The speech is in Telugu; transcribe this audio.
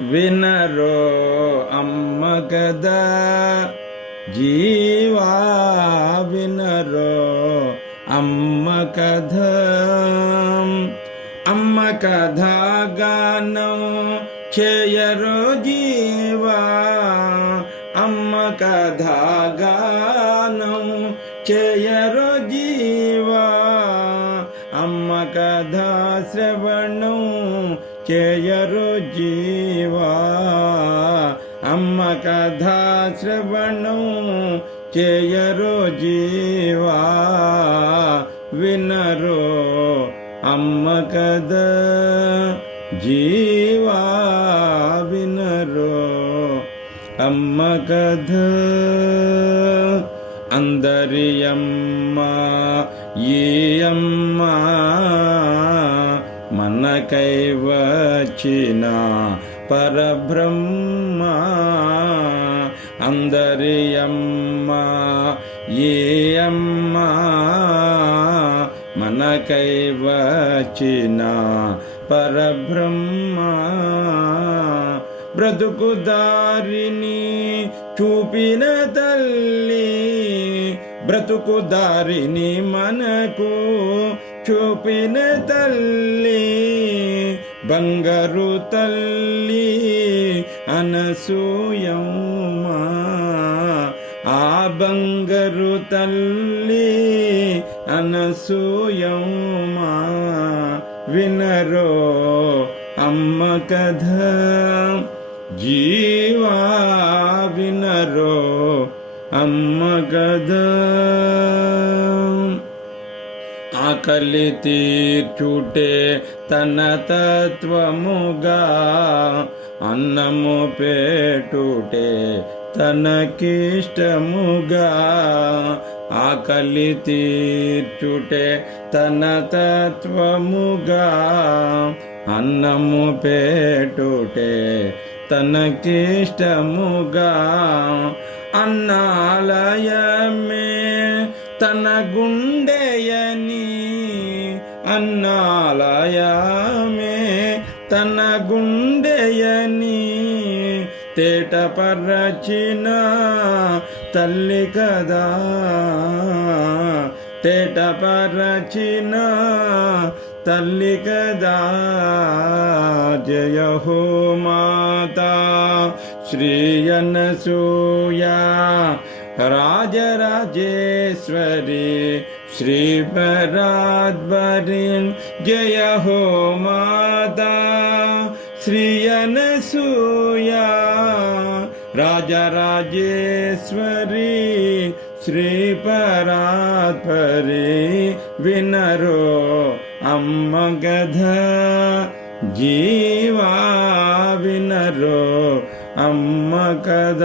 వినరో అమ్మ కథ జీవా వినరో అమ్మ కథ. అమ్మ కథ గానం చేయరో జీవా, అమ్మ కథ గానం చేయరో జీవా, అమ్మ కథ శ్రవణం చేయరో జీవా, అమ్మ కథ శ్రవణం చేయరో జీవా. వినరో అమ్మ కథ జీవా, వినరో అమ్మ కథ. అందరి అమ్మ ఈ అమ్మ మనకై వచ్చిన పరబ్రహ్మ. అందరి అమ్మ ఈ అమ్మ మనకై వచ్చిన పరబ్రహ్మ. బ్రతుకు దారిని చూపిన తల్లి, బ్రతుకు దారిని మనకు చూపిన తల్లి, బంగారు తల్లి అనసూయమ్మ. ఆ బంగారు తల్లి అనసూయమ్మ. వినరో అమ్మ కథ జీవా, వినరో అమ్మ కథ. ఆకలి తీర్చుటే తన తత్వముగా, అన్నము పెట్టుటే తనకిష్టముగా. ఆకలి తీర్చుటే తన తత్వముగా, అన్నము పెట్టుటే తనకిష్టముగా. అన్నాలయమే తన గుండెయని, అన్నాలయమే తన గుండెయని తేటపరచిన తల్లి కదా, తేటపరచిన తల్లి కదా. జయ హో మాతా శ్రీ అనసూయా రాజరాజేశ్వరి శ్రీ పరాత్పరి. జయ హో మాతా శ్రీ అనసూయా రాజరాజేశ్వరి శ్రీ పరాత్పరి. వినరో అమ్మ కథ జీవా, వినరో అమ్మ కథ.